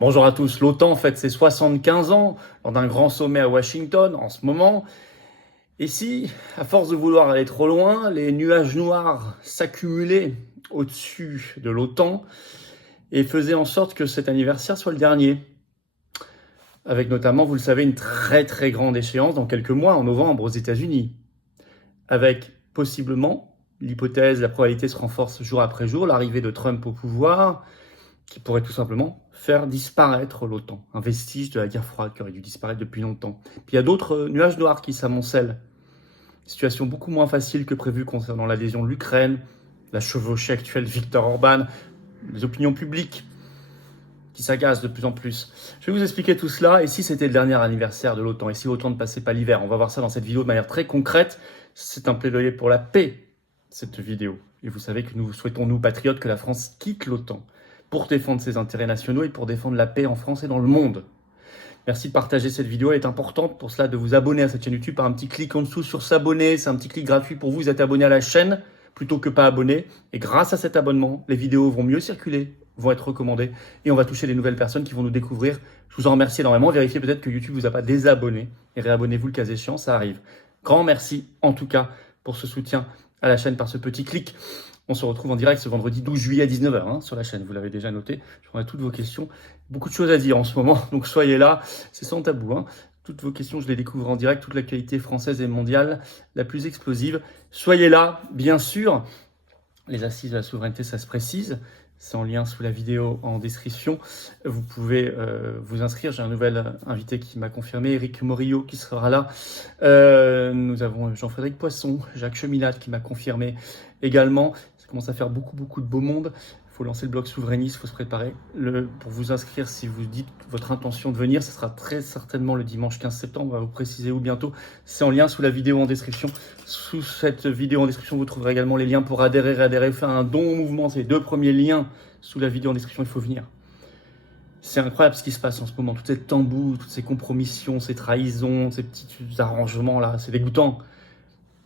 Bonjour à tous. L'OTAN fête ses 75 ans lors d'un grand sommet à Washington en ce moment. Et si, à force de vouloir aller trop loin, les nuages noirs s'accumulaient au-dessus de l'OTAN et faisaient en sorte que cet anniversaire soit le dernier. Avec notamment, vous le savez, une très grande échéance dans quelques mois, en novembre, aux États-Unis. Avec possiblement, l'hypothèse, la probabilité se renforce jour après jour, l'arrivée de Trump au pouvoir, qui pourrait tout simplement faire disparaître l'OTAN, un vestige de la guerre froide qui aurait dû disparaître depuis longtemps. Puis il y a d'autres nuages noirs qui s'amoncellent. Situation beaucoup moins facile que prévu concernant l'adhésion de l'Ukraine, la chevauchée actuelle de Viktor Orban, les opinions publiques qui s'agacent de plus en plus. Je vais vous expliquer tout cela, et si c'était le dernier anniversaire de l'OTAN, et si l'OTAN ne passait pas l'hiver, on va voir ça dans cette vidéo de manière très concrète. C'est un plaidoyer pour la paix, cette vidéo. Et vous savez que nous souhaitons, nous patriotes, que la France quitte l'OTAN pour défendre ses intérêts nationaux et pour défendre la paix en France et dans le monde. Merci de partager cette vidéo, elle est importante pour cela de vous abonner à cette chaîne YouTube par un petit clic en dessous sur s'abonner, c'est un petit clic gratuit pour vous êtes abonné à la chaîne plutôt que pas abonné. Et grâce à cet abonnement, les vidéos vont mieux circuler, vont être recommandées et on va toucher les nouvelles personnes qui vont nous découvrir. Je vous en remercie énormément, vérifiez peut-être que YouTube vous a pas désabonné et réabonnez-vous le cas échéant, ça arrive. Grand merci en tout cas pour ce soutien à la chaîne par ce petit clic. On se retrouve en direct ce vendredi 12 juillet à 19h sur la chaîne, vous l'avez déjà noté. Je prendrai toutes vos questions. Beaucoup de choses à dire en ce moment, donc soyez là, c'est sans tabou. Toutes vos questions, je les découvre en direct, toute l'actualité française et mondiale, la plus explosive. Soyez là, bien sûr. Les assises de la souveraineté, ça se précise. C'est en lien sous la vidéo en description. Vous pouvez vous inscrire. J'ai un nouvel invité qui m'a confirmé, Éric Morillo, qui sera là. Nous avons Jean-Frédéric Poisson, Jacques Cheminade qui m'a confirmé également. Ça commence à faire beaucoup de beau monde. Il faut lancer le bloc souverainiste, il faut se préparer. Pour vous inscrire, si vous dites votre intention de venir, ce sera très certainement le dimanche 15 septembre. On va vous préciser où bientôt. C'est en lien sous la vidéo en description. Sous cette vidéo en description, vous trouverez également les liens pour adhérer, faire un don au mouvement. C'est les deux premiers liens sous la vidéo en description. Il faut venir. C'est incroyable ce qui se passe en ce moment. Toutes ces tambous, toutes ces compromissions, ces trahisons, ces petits arrangements là, c'est dégoûtant.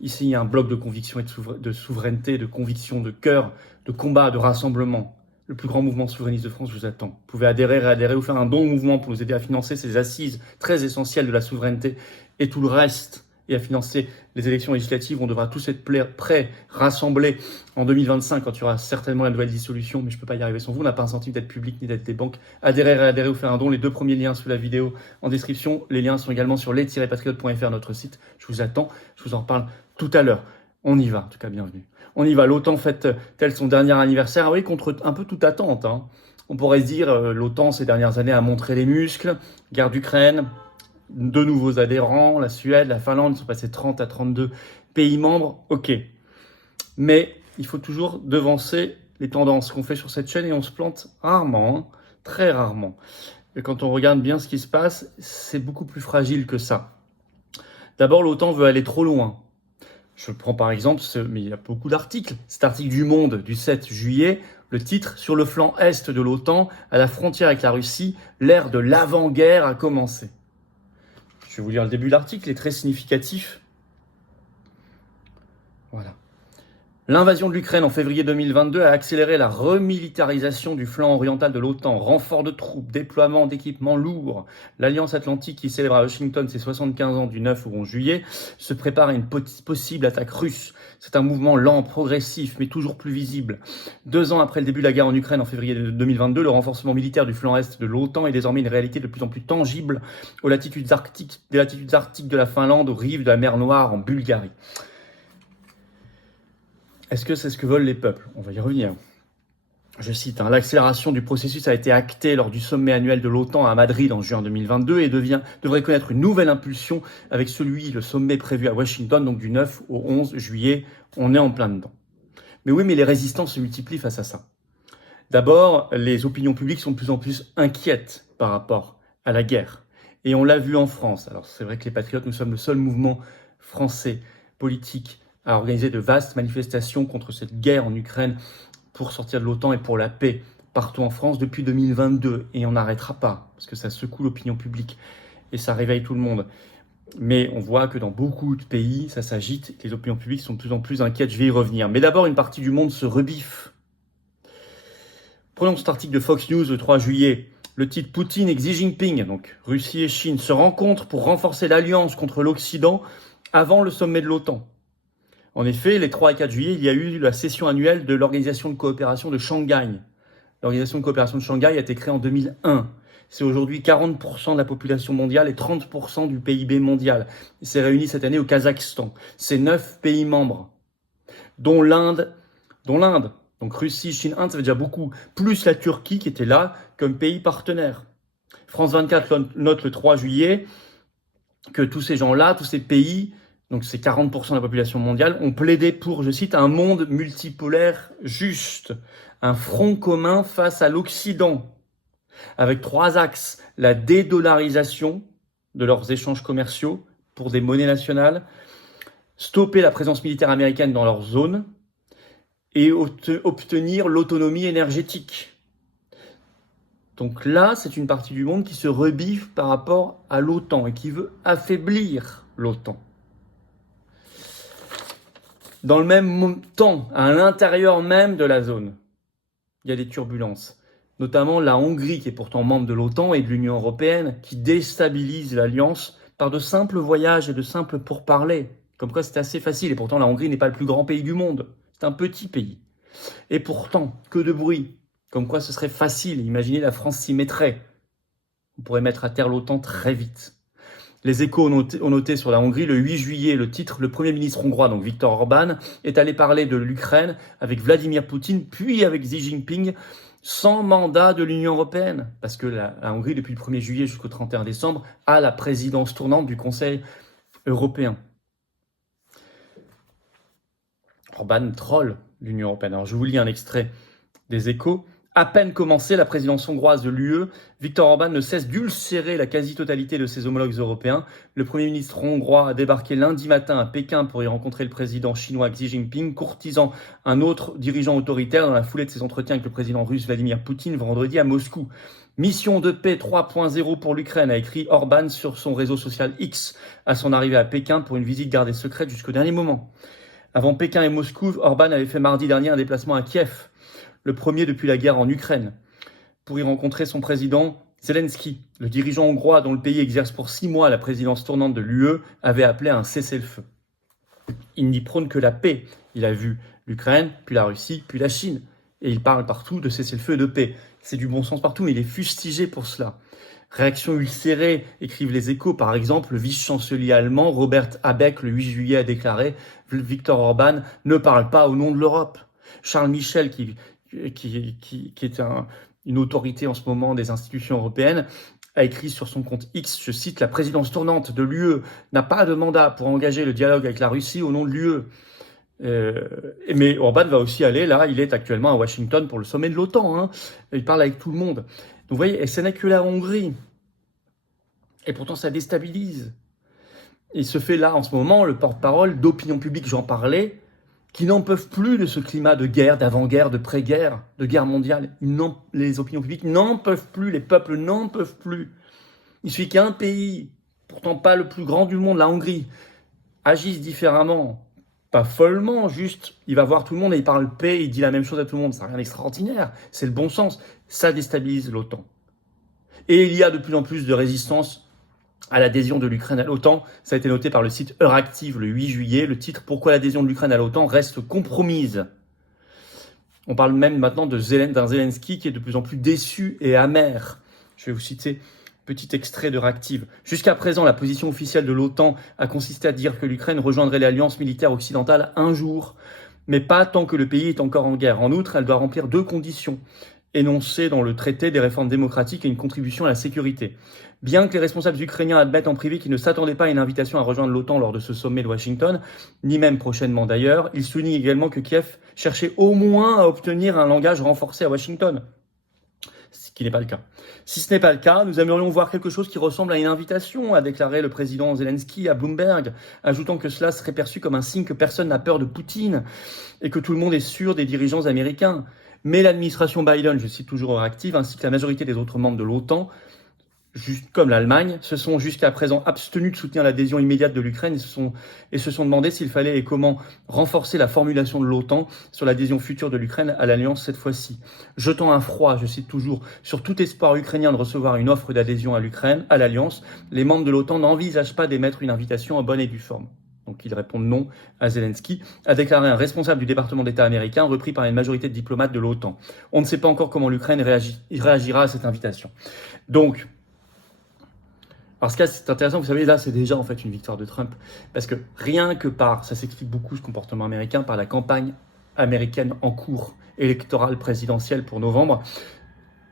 Ici, il y a un bloc de conviction et de souveraineté, de conviction, de cœur, de combat, de rassemblement. Le plus grand mouvement souverainiste de France vous attend. Vous pouvez adhérer ou faire un don au mouvement pour nous aider à financer ces assises très essentielles de la souveraineté et tout le reste, et à financer les élections législatives. On devra tous être prêts, rassemblés en 2025 quand il y aura certainement la nouvelle dissolution, mais je ne peux pas y arriver sans vous. On n'a pas un centime d'aide publique ni d'aide des banques. Adhérer ou faire un don. Les deux premiers liens sous la vidéo en description. Les liens sont également sur les-patriotes.fr, notre site. Je vous attends, je vous en reparle tout à l'heure. On y va, en tout cas bienvenue. On y va, l'OTAN fête tel son dernier anniversaire, ah oui, contre un peu toute attente. On pourrait se dire, l'OTAN ces dernières années a montré les muscles, guerre d'Ukraine, de nouveaux adhérents, la Suède, la Finlande, ils sont passés 30 à 32 pays membres, ok. Mais il faut toujours devancer les tendances qu'on fait sur cette chaîne et on se plante rarement, très rarement. Et quand on regarde bien ce qui se passe, c'est beaucoup plus fragile que ça. D'abord, l'OTAN veut aller trop loin. Je prends par exemple, mais il y a beaucoup d'articles. Cet article du Monde du 7 juillet, le titre « Sur le flanc est de l'OTAN, à la frontière avec la Russie, l'ère de l'avant-guerre a commencé ». Je vais vous lire le début de l'article, il est très significatif. Voilà. L'invasion de l'Ukraine en février 2022 a accéléré la remilitarisation du flanc oriental de l'OTAN, renfort de troupes, déploiement d'équipements lourds. L'Alliance Atlantique, qui célèbre à Washington ses 75 ans du 9 au 11 juillet, se prépare à une possible attaque russe. C'est un mouvement lent, progressif, mais toujours plus visible. 2 ans après le début de la guerre en Ukraine en février 2022, le renforcement militaire du flanc est de l'OTAN est désormais une réalité de plus en plus tangible aux latitudes arctiques, des latitudes arctiques de la Finlande aux rives de la mer Noire en Bulgarie. Est-ce que c'est ce que veulent les peuples? On va y revenir. Je cite, l'accélération du processus a été actée lors du sommet annuel de l'OTAN à Madrid en juin 2022 et devrait connaître une nouvelle impulsion avec le sommet prévu à Washington, donc du 9 au 11 juillet. On est en plein dedans. Mais oui, mais les résistants se multiplient face à ça. D'abord, les opinions publiques sont de plus en plus inquiètes par rapport à la guerre. Et on l'a vu en France. Alors c'est vrai que les Patriotes, nous sommes le seul mouvement français politique à organiser de vastes manifestations contre cette guerre en Ukraine pour sortir de l'OTAN et pour la paix partout en France depuis 2022. Et on n'arrêtera pas, parce que ça secoue l'opinion publique et ça réveille tout le monde. Mais on voit que dans beaucoup de pays, ça s'agite, les opinions publiques sont de plus en plus inquiètes, je vais y revenir. Mais d'abord, une partie du monde se rebiffe. Prenons cet article de Fox News le 3 juillet. Le titre Poutine et Xi Jinping, donc Russie et Chine, se rencontrent pour renforcer l'alliance contre l'Occident avant le sommet de l'OTAN. En effet, les 3 et 4 juillet, il y a eu la session annuelle de l'Organisation de coopération de Shanghai. L'Organisation de coopération de Shanghai a été créée en 2001. C'est aujourd'hui 40% de la population mondiale et 30% du PIB mondial. Il s'est réuni cette année au Kazakhstan. C'est 9 pays membres, dont l'Inde. Donc Russie, Chine, Inde, ça veut dire beaucoup. Plus la Turquie qui était là comme pays partenaire. France 24 note le 3 juillet que tous ces gens-là, tous ces pays, donc c'est 40% de la population mondiale, ont plaidé pour, je cite, un monde multipolaire juste, un front commun face à l'Occident, avec 3 axes: la dédollarisation de leurs échanges commerciaux pour des monnaies nationales, stopper la présence militaire américaine dans leur zone et obtenir l'autonomie énergétique. Donc là, c'est une partie du monde qui se rebiffe par rapport à l'OTAN et qui veut affaiblir l'OTAN. Dans le même temps, à l'intérieur même de la zone, il y a des turbulences, notamment la Hongrie, qui est pourtant membre de l'OTAN et de l'Union européenne, qui déstabilise l'alliance par de simples voyages et de simples pourparlers. Comme quoi, c'est assez facile. Et pourtant, la Hongrie n'est pas le plus grand pays du monde. C'est un petit pays. Et pourtant, que de bruit. Comme quoi, ce serait facile. Imaginez, la France s'y mettrait. On pourrait mettre à terre l'OTAN très vite. Les Échos ont noté sur la Hongrie le 8 juillet le titre: le Premier ministre hongrois, donc Viktor Orban, est allé parler de l'Ukraine avec Vladimir Poutine, puis avec Xi Jinping, sans mandat de l'Union européenne. Parce que la Hongrie, depuis le 1er juillet jusqu'au 31 décembre, a la présidence tournante du Conseil européen. Orban troll l'Union européenne. Alors je vous lis un extrait des Échos. À peine commencée la présidence hongroise de l'UE, Viktor Orban ne cesse d'ulcérer la quasi-totalité de ses homologues européens. Le Premier ministre hongrois a débarqué lundi matin à Pékin pour y rencontrer le président chinois Xi Jinping, courtisant un autre dirigeant autoritaire dans la foulée de ses entretiens avec le président russe Vladimir Poutine vendredi à Moscou. Mission de paix 3.0 pour l'Ukraine, a écrit Orban sur son réseau social X à son arrivée à Pékin pour une visite gardée secrète jusqu'au dernier moment. Avant Pékin et Moscou, Orban avait fait mardi dernier un déplacement à Kiev, le premier depuis la guerre en Ukraine, pour y rencontrer son président Zelensky. Le dirigeant hongrois, dont le pays exerce pour 6 mois la présidence tournante de l'UE, avait appelé à un cessez-le-feu. Il n'y prône que la paix. Il a vu l'Ukraine, puis la Russie, puis la Chine. Et il parle partout de cessez-le-feu et de paix. C'est du bon sens partout, mais il est fustigé pour cela. Réaction ulcérée, écrivent les Échos. Par exemple, le vice-chancelier allemand Robert Habeck, le 8 juillet, a déclaré « Viktor Orban ne parle pas au nom de l'Europe ». Charles Michel, qui est une autorité en ce moment des institutions européennes, a écrit sur son compte X, je cite: « La présidence tournante de l'UE n'a pas de mandat pour engager le dialogue avec la Russie au nom de l'UE. » Mais Orban va aussi aller, là, il est actuellement à Washington pour le sommet de l'OTAN. Il parle avec tout le monde. Donc vous voyez, et ce n'est que la Hongrie. Et pourtant, ça déstabilise. Il se fait là, en ce moment, le porte-parole d'opinion publique, j'en parlais, qui n'en peuvent plus de ce climat de guerre, d'avant-guerre, de pré-guerre, de guerre mondiale. Les opinions publiques n'en peuvent plus, les peuples n'en peuvent plus. Il suffit qu'un pays, pourtant pas le plus grand du monde, la Hongrie, agisse différemment, pas follement, juste, il va voir tout le monde et il parle paix, il dit la même chose à tout le monde. C'est rien d'extraordinaire, c'est le bon sens. Ça déstabilise l'OTAN. Et il y a de plus en plus de résistance à l'adhésion de l'Ukraine à l'OTAN. Ça a été noté par le site Euractiv le 8 juillet. Le titre: pourquoi l'adhésion de l'Ukraine à l'OTAN reste compromise. On parle même maintenant d'un Zelensky qui est de plus en plus déçu et amer. Je vais vous citer un petit extrait d'Euractiv. Jusqu'à présent, la position officielle de l'OTAN a consisté à dire que l'Ukraine rejoindrait l'alliance militaire occidentale un jour, mais pas tant que le pays est encore en guerre. En outre, elle doit remplir 2 conditions énoncées dans le traité: des réformes démocratiques et une contribution à la sécurité. Bien que les responsables ukrainiens admettent en privé qu'ils ne s'attendaient pas à une invitation à rejoindre l'OTAN lors de ce sommet de Washington, ni même prochainement d'ailleurs, ils soulignent également que Kiev cherchait au moins à obtenir un langage renforcé à Washington, ce qui n'est pas le cas. Si ce n'est pas le cas, nous aimerions voir quelque chose qui ressemble à une invitation, a déclaré le président Zelensky à Bloomberg, ajoutant que cela serait perçu comme un signe que personne n'a peur de Poutine et que tout le monde est sûr des dirigeants américains. Mais l'administration Biden, je cite toujours Euractiv, ainsi que la majorité des autres membres de l'OTAN, comme l'Allemagne, se sont jusqu'à présent abstenus de soutenir l'adhésion immédiate de l'Ukraine et se sont demandé s'il fallait et comment renforcer la formulation de l'OTAN sur l'adhésion future de l'Ukraine à l'Alliance cette fois-ci. Jetant un froid, je cite toujours, sur tout espoir ukrainien de recevoir une offre d'adhésion à l'Ukraine, à l'Alliance, les membres de l'OTAN n'envisagent pas d'émettre une invitation en bonne et due forme. Donc ils répondent non à Zelensky, a déclaré un responsable du département d'État américain repris par une majorité de diplomates de l'OTAN. On ne sait pas encore comment l'Ukraine réagira à cette invitation. Donc, alors ce cas c'est intéressant, vous savez, là c'est déjà en fait une victoire de Trump, parce que rien que ça s'explique beaucoup ce comportement américain par la campagne américaine en cours, électorale présidentielle pour novembre.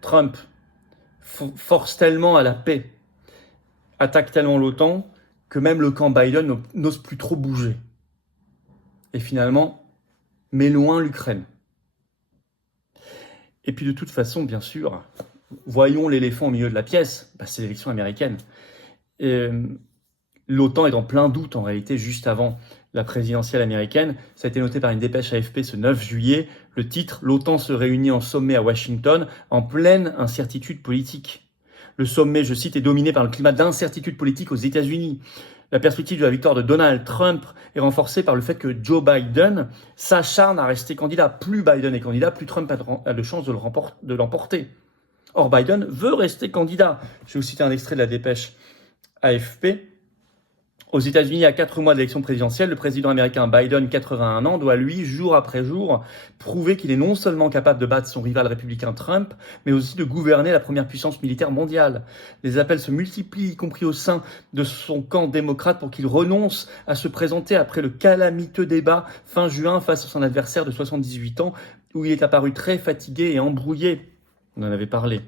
Trump force tellement à la paix, attaque tellement l'OTAN, que même le camp Biden n'ose plus trop bouger. Et finalement, met loin l'Ukraine. Et puis de toute façon, bien sûr, voyons l'éléphant au milieu de la pièce, c'est l'élection américaine. L'OTAN est en plein doute en réalité juste avant la présidentielle américaine. Ça a été noté par une dépêche AFP ce 9 juillet. Le titre, l'OTAN se réunit en sommet à Washington en pleine incertitude politique. Le sommet, je cite, est dominé par le climat d'incertitude politique aux États-Unis. La perspective de la victoire de Donald Trump est renforcée par le fait que Joe Biden s'acharne à rester candidat. Plus Biden est candidat, plus Trump a de chances de l'emporter. Or, Biden veut rester candidat. Je vais vous citer un extrait de la dépêche AFP. Aux États-Unis, à 4 mois de l'élection présidentielle, le président américain Biden, 81 ans, doit lui, jour après jour, prouver qu'il est non seulement capable de battre son rival républicain Trump, mais aussi de gouverner la première puissance militaire mondiale. Les appels se multiplient, y compris au sein de son camp démocrate, pour qu'il renonce à se présenter après le calamiteux débat fin juin face à son adversaire de 78 ans, où il est apparu très fatigué et embrouillé. On en avait parlé.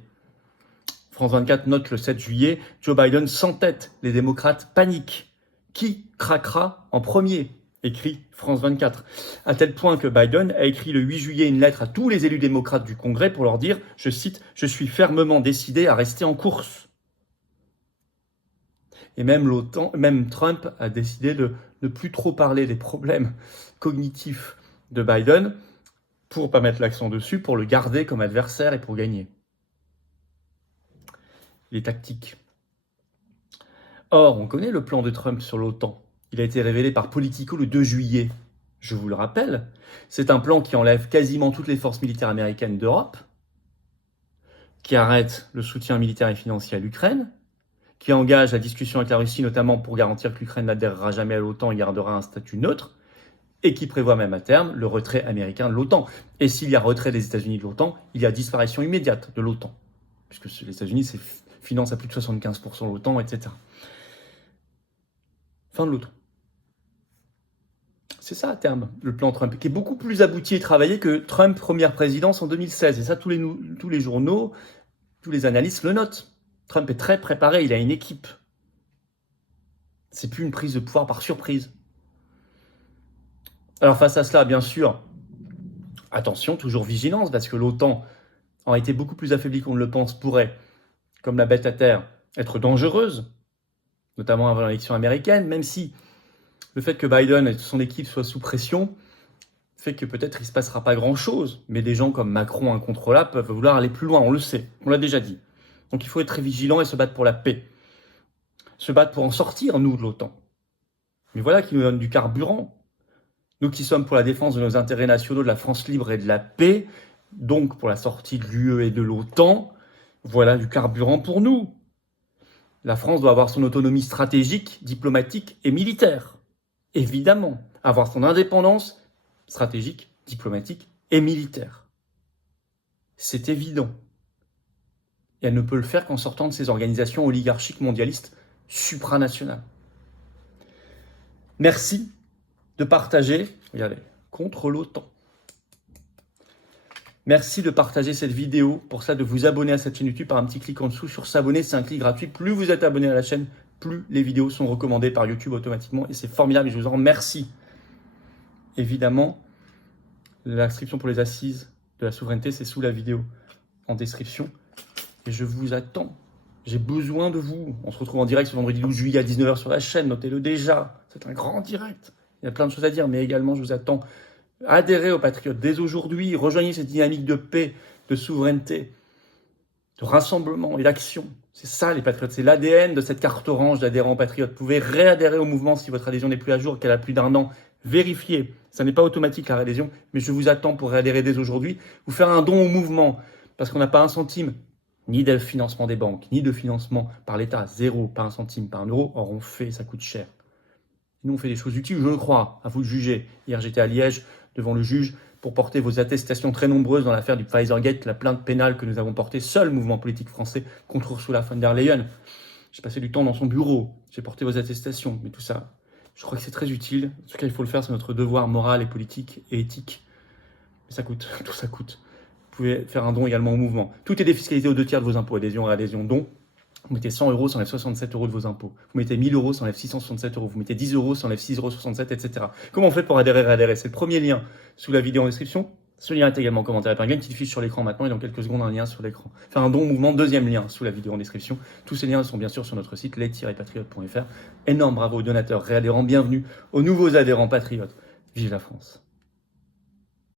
France 24 note le 7 juillet, Joe Biden s'entête, les démocrates paniquent. Qui craquera en premier ? Écrit France 24. À tel point que Biden a écrit le 8 juillet une lettre à tous les élus démocrates du Congrès pour leur dire, je cite, « Je suis fermement décidé à rester en course ». Et même Trump a décidé de ne plus trop parler des problèmes cognitifs de Biden pour ne pas mettre l'accent dessus, pour le garder comme adversaire et pour gagner. Les tactiques. Or, on connaît le plan de Trump sur l'OTAN. Il a été révélé par Politico le 2 juillet. Je vous le rappelle, c'est un plan qui enlève quasiment toutes les forces militaires américaines d'Europe, qui arrête le soutien militaire et financier à l'Ukraine, qui engage la discussion avec la Russie, notamment pour garantir que l'Ukraine n'adhérera jamais à l'OTAN et gardera un statut neutre, et qui prévoit même à terme le retrait américain de l'OTAN. Et s'il y a retrait des États-Unis de l'OTAN, il y a disparition immédiate de l'OTAN, puisque les États-Unis financent à plus de 75% l'OTAN, etc. Fin de l'OTAN. C'est ça à terme, le plan Trump, qui est beaucoup plus abouti et travaillé que Trump première présidence en 2016. Et ça, tous les journaux, tous les analystes le notent. Trump est très préparé, il a une équipe. C'est plus une prise de pouvoir par surprise. Alors face à cela, bien sûr, attention, toujours vigilance, parce que l'OTAN, en été beaucoup plus affaiblie qu'on ne le pense, pourrait, comme la bête à terre, être dangereuse, notamment avant l'élection américaine, même si le fait que Biden et son équipe soient sous pression fait que peut-être il ne se passera pas grand-chose, mais des gens comme Macron incontrôlables peuvent vouloir aller plus loin, on le sait, on l'a déjà dit. Donc il faut être très vigilant et se battre pour la paix. Se battre pour en sortir, nous, de l'OTAN. Mais voilà qui nous donne du carburant. Nous qui sommes pour la défense de nos intérêts nationaux, de la France libre et de la paix, donc pour la sortie de l'UE et de l'OTAN, voilà du carburant pour nous. La France doit avoir son autonomie stratégique, diplomatique et militaire. Évidemment, avoir son indépendance stratégique, diplomatique et militaire. C'est évident. Et elle ne peut le faire qu'en sortant de ces organisations oligarchiques mondialistes supranationales. Merci de partager, regardez, contre l'OTAN. Merci de partager cette vidéo, pour ça de vous abonner à cette chaîne YouTube par un petit clic en dessous sur s'abonner, c'est un clic gratuit. Plus vous êtes abonné à la chaîne, plus les vidéos sont recommandées par YouTube automatiquement et c'est formidable et je vous en remercie. Évidemment, l'inscription pour les assises de la souveraineté, c'est sous la vidéo en description et je vous attends. J'ai besoin de vous. On se retrouve en direct ce vendredi 12 juillet à 19h sur la chaîne, notez-le déjà, c'est un grand direct. Il y a plein de choses à dire, mais également je vous attends. Adhérez aux Patriotes dès aujourd'hui, rejoignez cette dynamique de paix, de souveraineté, de rassemblement et d'action. C'est ça les patriotes, c'est l'ADN de cette carte orange d'adhérents patriotes. Vous pouvez réadhérer au mouvement si votre adhésion n'est plus à jour, qu'elle a plus d'1 an. Vérifiez, ça n'est pas automatique la réadhésion, mais je vous attends pour réadhérer dès aujourd'hui. Vous faire un don au mouvement, parce qu'on n'a pas un centime, ni de financement des banques, ni de financement par l'État, 0, pas un centime, pas 1 euro. Or on fait, ça coûte cher. Nous on fait des choses utiles, je le crois, à vous de juger. Hier j'étais à Liège, devant le juge, pour porter vos attestations très nombreuses dans l'affaire du Pfizergate, la plainte pénale que nous avons portée, seul mouvement politique français, contre Ursula von der Leyen. J'ai passé du temps dans son bureau, j'ai porté vos attestations, mais tout ça, je crois que c'est très utile. En tout cas, il faut le faire, c'est notre devoir moral et politique et éthique. Mais ça coûte, tout ça coûte. Vous pouvez faire un don également au mouvement. Tout est défiscalisé aux 2 tiers de vos impôts, adhésion, réadhésion, don. Vous mettez 100 euros, ça enlève 67 euros de vos impôts. Vous mettez 1000 euros, ça enlève 667 euros. Vous mettez 10 euros, ça enlève 6,67 €, etc. Comment on fait pour adhérer, réadhérer? C'est le premier lien sous la vidéo en description. Ce lien est également en commentaire épinglé, une petite fiche sur l'écran maintenant et dans quelques secondes un lien sur l'écran. Faire un don au mouvement, deuxième lien sous la vidéo en description. Tous ces liens sont bien sûr sur notre site les-patriotes.fr. Énorme bravo aux donateurs réadhérents, bienvenue aux nouveaux adhérents patriotes. Vive la France!